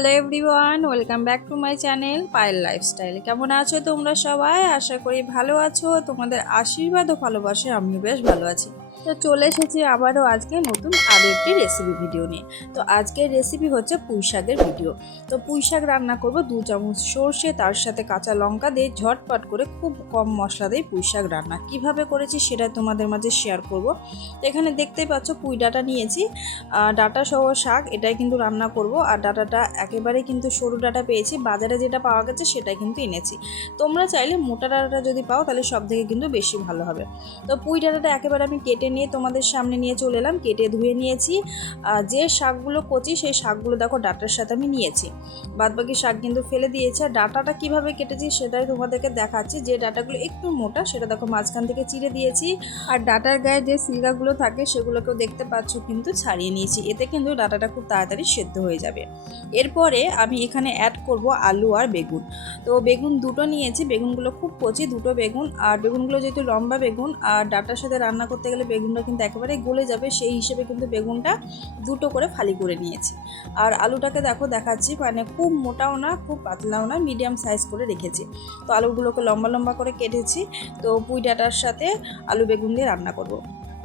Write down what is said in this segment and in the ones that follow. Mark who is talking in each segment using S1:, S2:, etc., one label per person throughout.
S1: Hello everyone, welcome back to my channel Payel lifestyle. কেমন আছো তোমরা সবাই? আশা করি ভালো আছো। তোমাদের আশীর্বাদ ও ভালোবাসে আমিও বেশ ভালো আছি। তো চলে এসেছি আবারও আজকে নতুন আরও একটি রেসিপি ভিডিও নিয়ে। তো আজকের রেসিপি হচ্ছে পুঁই শাকের ভিডিও তো পুঁই শাক রান্না করব দু চামচ সর্ষে, তার সাথে কাঁচা লঙ্কা দিয়ে ঝটপট করে খুব কম মশলা দিয়ে পুঁই শাক রান্না। কীভাবে করেছি সেটা তোমাদের মাঝে শেয়ার করব। এখানে দেখতেই পাচ্ছ পুঁই ডাটা নিয়েছি। ডাটা সহ শাক এটাই কিন্তু রান্না করব। আর ডাটাটা একেবারে কিন্তু সরু ডাটা পেয়েছি। বাজারে যেটা পাওয়া গেছে সেটাই কিন্তু এনেছি। তোমরা চাইলে মোটা ডাটাটা যদি পাও তাহলে সব থেকে কিন্তু বেশি ভালো হবে। তো পুঁই ডাটাটা একেবারে আমি কেটে নিয়ে তোমাদের সামনে নিয়ে চলে এলাম, কেটে ধুয়ে নিয়েছি। যে শাকগুলো কচি, সেই শাকগুলো দেখো ডাটার সাথে আমি নিয়েছি। বাদবাকি শাক কিন্তু ফেলে দিয়েছি। আর ডাটাটা কীভাবে কেটেছি সেটাই তোমাদেরকে দেখাচ্ছি। যে ডাটাগুলো একটু মোটা, সেটা দেখো মাঝখান থেকে চিড়ে দিয়েছি। আর ডাটার গায়ে যে সিলগাগুলো থাকে, সেগুলোকেও দেখতে পাচ্ছ কিন্তু ছাড়িয়ে নিয়েছি। এতে কিন্তু ডাটাটা খুব তাড়াতাড়ি সেদ্ধ হয়ে যাবে। এরপরে আমি এখানে অ্যাড করব আলু আর বেগুন। তো বেগুন দুটো নিয়েছি। বেগুনগুলো খুব কচি, দুটো বেগুন। আর বেগুনগুলো যেহেতু লম্বা বেগুন, আর ডাটার সাথে রান্না করতে গেলে বেগুনটা কিন্তু একেবারে গলে যাবে, সেই হিসেবে কিন্তু বেগুনটা দুটো করে ফালি করে নিয়েছি। আর আলুটাকে দেখো দেখাচ্ছি মানে খুব মোটাও না, খুব পাতলাও না, মিডিয়াম সাইজ করে রেখেছি। তো আলুগুলোকে লম্বা লম্বা করে কেটেছি, তো পুঁই ডাটার সাথে আলু বেগুন দিয়ে রান্না করব।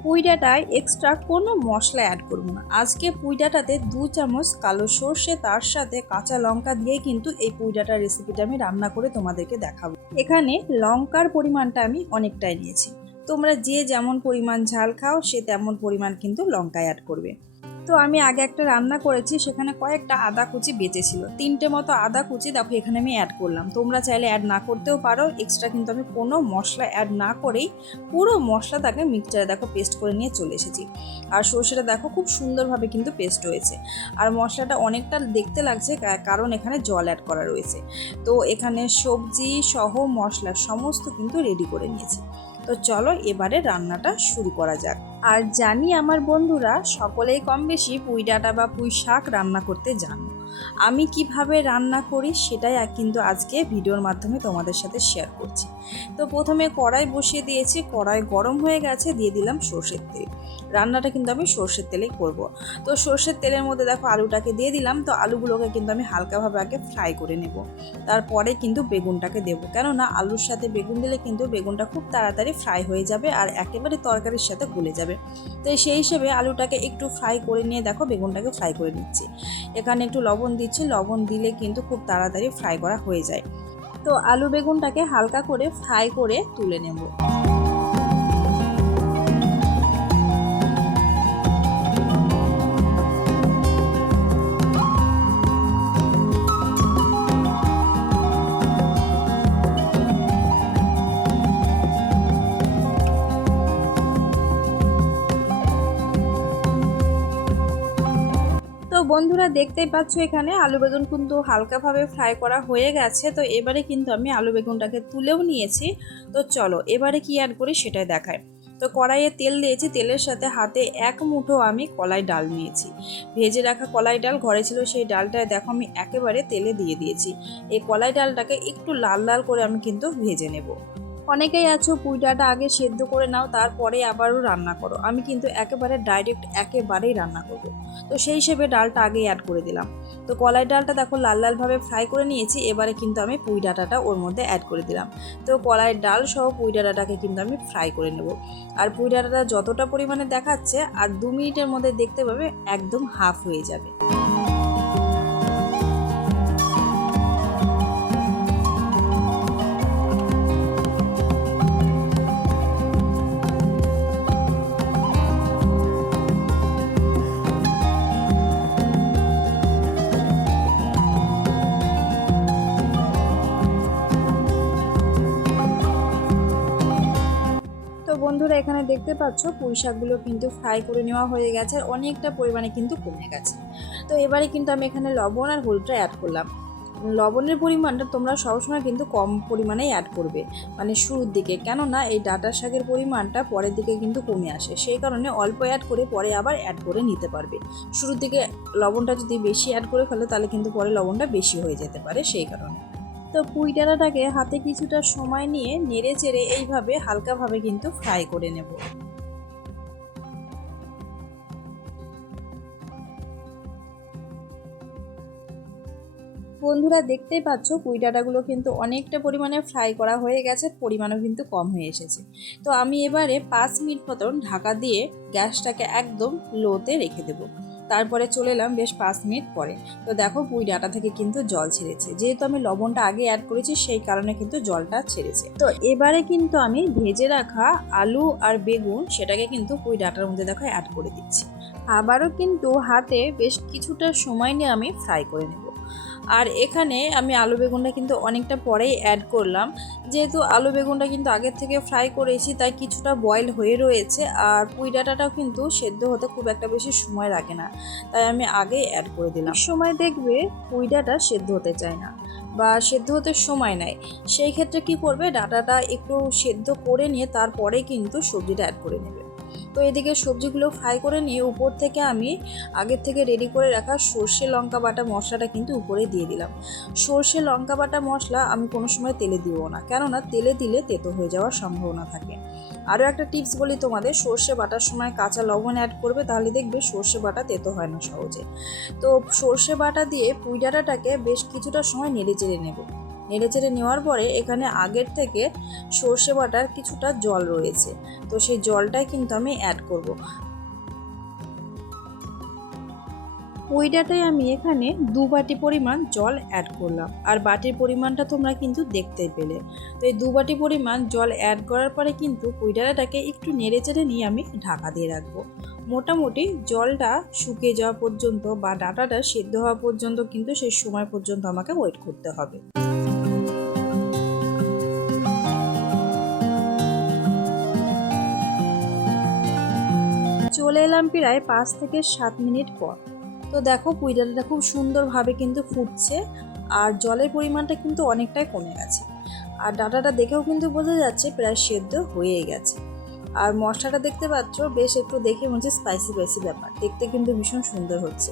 S1: পুঁই ডাঁটায় এক্সট্রা কোনো মশলা অ্যাড করব না। আজকে পুঁই ডাঁটাতে দু চামচ কালো সর্ষে, তার সাথে কাঁচা লঙ্কা দিয়ে কিন্তু এই পুঁই ডাঁটার রেসিপিটা আমি রান্না করে তোমাদেরকে দেখাবো। এখানে লঙ্কার পরিমাণটা আমি অনেকটাই নিয়েছি। তোমরা যে যেমন পরিমাণ ঝাল খাও, সে তেমন পরিমাণ কিন্তু লঙ্কা অ্যাড করবে। তো আমি আগে একটা রান্না করেছি, সেখানে কয়েকটা আদা কুচি বেঁচেছিল। তিনটে মতো আদা কুচি দেখো, এখানে আমি অ্যাড করলাম। তোমরা চাইলে অ্যাড না করতেও পারো এক্সট্রা কিন্তু আমি কোনো মশলা অ্যাড না করেই পুরো মশলাটাকে মিক্সচারে দেখো পেস্ট করে নিয়ে চলে এসেছি। আর সর্ষেটা দেখো, খুব সুন্দরভাবে কিন্তু পেস্ট হয়েছে। আর মশলাটা অনেকটা দেখতে লাগছে কারণ এখানে জল অ্যাড করা রয়েছে। তো এখানে সবজি সহ মশলা সমস্ত কিন্তু রেডি করে নিয়েছি। তো চলো এবারে রান্নাটা শুরু করা যাক। আর জানি আমার বন্ধুরা সকলেই কম বেশি পুঁই ডাঁটা বা পুঁই শাক রান্না করতে জানো। আমি কীভাবে রান্না করি সেটাই কিন্তু আজকে ভিডিওর মাধ্যমে তোমাদের সাথে শেয়ার করছি। তো প্রথমে কড়াই বসিয়ে দিয়েছি, কড়াই গরম হয়ে গেছে, দিয়ে দিলাম সর্ষের তেল। রান্নাটা কিন্তু আমি সর্ষের তেলেই করব। তো সর্ষের তেলের মধ্যে দেখো আলুটাকে দিয়ে দিলাম, তো আলুগুলোকে কিন্তু আমি হালকাভাবে আগে ফ্রাই করে নেব। তারপরে কিন্তু বেগুনটাকে দেবো। কেননা আলুর সাথে বেগুন দিলে কিন্তু বেগুনটা খুব তাড়াতাড়ি ফ্রাই হয়ে যাবে আর একেবারে তরকারির সাথে গলে যাবে। তো সেই হিসেবে আলুটাকে একটু ফ্রাই করে নিয়ে দেখো বেগুনটাকে ফ্রাই করে নিচ্ছি। এখানে একটু লবণ দিচ্ছি, লবণ দিলে কিন্তু খুব তাড়াতাড়ি ফ্রাই করা হয়ে যায়। তো আলু বেগুনটাকে হালকা করে ফ্রাই করে তুলে নেব। বন্ধুরা দেখতেই পাচ্ছ এখানে আলু বেগুন কিন্তু হালকাভাবে ফ্রাই করা হয়ে গেছে। তো এবারে কিন্তু আমি আলু বেগুনটাকে তুলেও নিয়েছি। তো চলো, এবারে কি অ্যাড করি সেটাই দেখায় তো কড়াইয়ে তেল দিয়েছি, তেলের সাথে হাতে এক মুঠো আমি কলাই ডাল নিয়েছি। ভেজে রাখা কলাই ডাল, ঘরে ছিল সেই ডালটায় দেখো আমি একেবারে তেলে দিয়ে দিয়েছি। এই কলাই ডালটাকে একটু লাল লাল করে আমি কিন্তু ভেজে নেব। অনেকেই আছো পুইটাটা আগে সেদ্ধ করে নাও, তারপরে আবারও রান্না করো। আমি কিন্তু একেবারে ডাইরেক্ট একেবারেই রান্না করব। তো সেই হিসেবে ডালটা আগে অ্যাড করে দিলাম। তো কলাই ডালটা দেখো লাল লালভাবে ফ্রাই করে নিয়েছি, এবারে কিন্তু আমি পুঁই ডাটাটা ওর মধ্যে অ্যাড করে দিলাম। তো কলাইয়ের ডাল সহ পুঁই ডাটাটাকে কিন্তু আমি ফ্রাই করে নেব। আর পুঁই ডাটাটা যতটা পরিমাণে দেখাচ্ছে, আর দু মিনিটের মধ্যে দেখতে পাবে একদম হাফ হয়ে যাবে। বন্ধুরা, এখানে দেখতে পাচ্ছ পুঁই শাকগুলো কিন্তু ফ্রাই করে নেওয়া হয়ে গেছে আর অনেকটা পরিমাণে কিন্তু কমে গেছে। তো এবারে কিন্তু আমি এখানে লবণ আর হলুদটা অ্যাড করলাম। লবণের পরিমাণটা তোমরা সবসময় কিন্তু কম পরিমাণেই অ্যাড করবে মানে শুরুর দিকে। কেননা এই ডাটা শাকের পরিমাণটা পরের দিকে কিন্তু কমে আসে, সেই কারণে অল্প অ্যাড করে পরে আবার অ্যাড করে নিতে পারবে। শুরুর দিকে লবণটা যদি বেশি অ্যাড করে ফেলো, তাহলে কিন্তু পরে লবণটা বেশি হয়ে যেতে পারে, সেই কারণে। তো পুঁই ডাঁটাটাকে হাতে কিছুটা সময় নিয়ে নেড়ে চেড়ে এইভাবে হালকাভাবে কিন্তু ফ্রাই করে নেব। বন্ধুরা দেখতেই পাচ্ছ, পুঁই ডাঁটাগুলো কিন্তু অনেকটা পরিমাণে ফ্রাই করা হয়ে গেছে, পরিমাণও কিন্তু কম হয়ে এসেছে। তো আমি এবারে পাঁচ মিনিট মতন ঢাকা দিয়ে গ্যাসটাকে একদম লোতে রেখে দেবো। তারপরে চলে এলাম বেশ পাঁচ মিনিট পরে। তো দেখো পুঁই ডাটা থেকে কিন্তু জল ছেড়েছে। যেহেতু আমি লবণটা আগে অ্যাড করেছি, সেই কারণে কিন্তু জলটা ছেড়েছে। তো এবারে কিন্তু আমি ভেজে রাখা আলু আর বেগুন, সেটাকে কিন্তু পুঁই ডাটার মধ্যে দেখো অ্যাড করে দিচ্ছি। আবারও কিন্তু হাতে বেশ কিছুটা সময় নিয়ে আমি ফ্রাই করে নেব। আর এখানে আমি আলু বেগুনটা কিন্তু অনেকটা পরেই অ্যাড করলাম। যেহেতু আলু বেগুনটা কিন্তু আগের থেকে ফ্রাই করেছি, তাই কিছুটা বয়েল হয়ে রয়েছে আর পুঁই ডাঁটাটাও কিন্তু সেদ্ধ হতে খুব একটা বেশি সময় লাগে না। তাই আমি আগেই অ্যাড করে দিলাম। সময় দেখবে পুঁই ডাঁটা সেদ্ধ হতে চায় না বা সেদ্ধ হতে সময় নেয় সেই ক্ষেত্রে কি করবে, ডাঁটাটা একটু সেদ্ধ করে নিয়ে তারপরে কিন্তু সবজিটা অ্যাড করে নেবে। তো এদিকে সবজিগুলো ফ্রাই করে নিয়ে উপর থেকে আমি আগের থেকে রেডি করে রাখা সর্ষে, লঙ্কা বাটা মশলাটা কিন্তু উপরে দিয়ে দিলাম। সর্ষে, লঙ্কা বাটা মশলা আমি কোনো সময় তেলে দিব না, কেননা তেলে দিলে তেতো হয়ে যাওয়ার সম্ভাবনা থাকে। আরও একটা টিপস বলি তোমাদের, সর্ষে বাটার সময় কাঁচা লবণ অ্যাড করবে, তাহলে দেখবে সর্ষে বাটা তেতো হয় না সহজে। তো সর্ষে বাটা দিয়ে পুঁই ডাঁটাটাকে বেশ কিছুটা সময় নেড়ে চেড়ে নেব। নেড়ে চেড়ে নেওয়ার পরে এখানে আগের থেকে সর্ষে বাটার কিছুটা জল রয়েছে। তো সেই জলটাই কিন্তু আমি অ্যাড করব। ওই ডাটায় আমি এখানে দু বাটি পরিমাণ জল অ্যাড করলাম। আর বাটির পরিমাণটা তোমরা কিন্তু দেখতেই পেলে। তো এই দু বাটি পরিমাণ জল অ্যাড করার পরে কিন্তু পুঁই ডাঁটাটাকে একটু নেড়ে চেড়ে নিয়ে আমি ঢাকা দিয়ে রাখব। মোটামুটি জলটা শুকিয়ে যাওয়া পর্যন্ত বা ডাটাটা সেদ্ধ হওয়া পর্যন্ত কিন্তু সেই সময় পর্যন্ত আমাকে ওয়েট করতে হবে। চলে এলাম প্রায় পাঁচ থেকে সাত মিনিট পর। তো দেখো পুঁই ডাঁটাটা খুব সুন্দরভাবে কিন্তু ফুটছে আর জলের পরিমাণটা কিন্তু অনেকটাই কমে গেছে। আর ডাটাটা দেখেও কিন্তু বোঝা যাচ্ছে প্রায় সেদ্ধ হয়ে গেছে। আর মশলাটা দেখতে পাচ্ছ, বেশ একটু দেখে মনে হচ্ছে স্পাইসি স্পাইসি ব্যাপার। দেখতে কিন্তু ভীষণ সুন্দর হচ্ছে।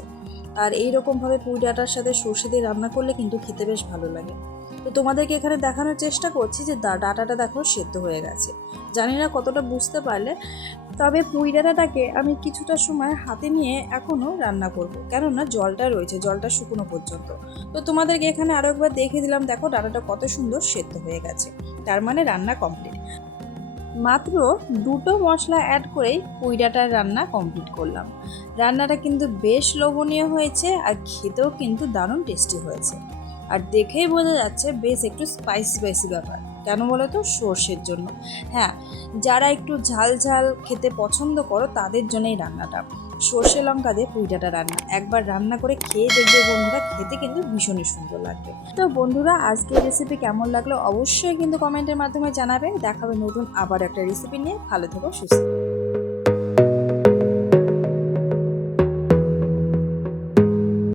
S1: আর এই রকমভাবে পুঁই ডাটার সাথে সর্ষে দিয়ে রান্না করলে কিন্তু খেতে বেশ ভালো লাগে। তো তোমাদেরকে এখানে দেখানোর চেষ্টা করছি যে ডাটাটা দেখো সেদ্ধ হয়ে গেছে। জানি না কতটা বুঝতে পারলে তবে পুঁই ডাঁটাটাকে আমি কিছুটা সময় হাতে নিয়ে এখনও রান্না করব। কেননা জলটা রয়েছে, জলটা শুকনো পর্যন্ত। তো তোমাদেরকে এখানে আরও একবার দেখে দিলাম, দেখো ডাঁটাটা কত সুন্দর সেদ্ধ হয়ে গেছে। তার মানে রান্না কমপ্লিট। মাত্র দুটো মশলা অ্যাড করেই পুঁই ডাঁটার রান্না কমপ্লিট করলাম। রান্নাটা কিন্তু বেশ লোভনীয় হয়েছে আর খেতেও কিন্তু দারুণ টেস্টি হয়েছে। আর দেখেই বোঝা যাচ্ছে, বেশ একটু স্পাইসি স্পাইসি ব্যাপার। কেন বলো তো? সর্ষের জন্য। হ্যাঁ যারা একটু ঝাল ঝাল খেতে পছন্দ করো, তাদের জন্য এই রান্নাটা। সর্ষে লঙ্কা দিয়ে পুইটাটা রান্না। একবার রান্না করে খেয়ে দেখবে বন্ধুরা, খেতে কিন্তু ভীষণই সুন্দর লাগবে। তো বন্ধুরা, আজকের রেসিপি কেমন লাগল অবশ্যই কিন্তু কমেন্টের মাধ্যমে জানাবেন দেখাবে নতুন আবার একটা রেসিপি নিয়ে। ভালো থেকো, সুস্থ।